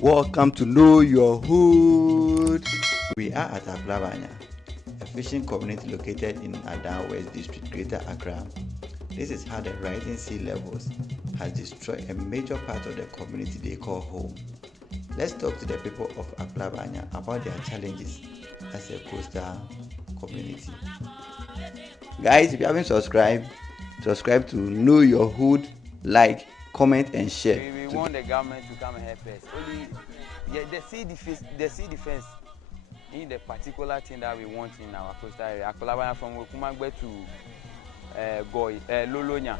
Welcome to Know Your Hood. We are at Akplabanya, a fishing community located in Adan West District, Greater Accra. This is how the rising sea levels has destroyed a major part of the community they call home. Let's talk to the people of Akplabanya about their challenges as a coastal community. Guys, if you haven't subscribed, subscribe to Know Your Hood, like, comment, and share. We want the government to come and help us. Only the sea defense in the particular thing that we want in our coastal area. Akplabanya from Okumagbe to Lolonya.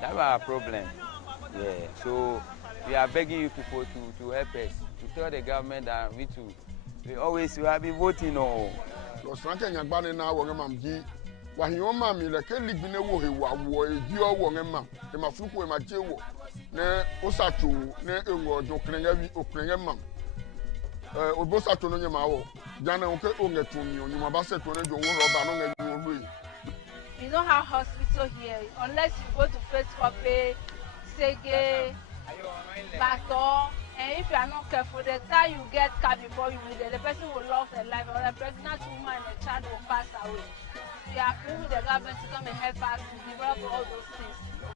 That's our problem. Yeah. So we are begging you people to help us, to tell the government that we have been voting on. Wahioma mi le ke ligbi ne wo hewa wo eji owo ngema e ma fruku e ma jewo ne osacho ne enwo do krenga wi okrenga mam obosacho no nyema wo jana o ke o ngetu mi onyuma ba se to ne jo wo roba no ngeju wo lui. We don't have hospital here unless you go to First Copy, Sege, Bato, and if you are not careful, the time you get car before you meet the person will lose their life, or a pregnant woman and a child will pass away. We are appealing the government to come and help us to develop all those things.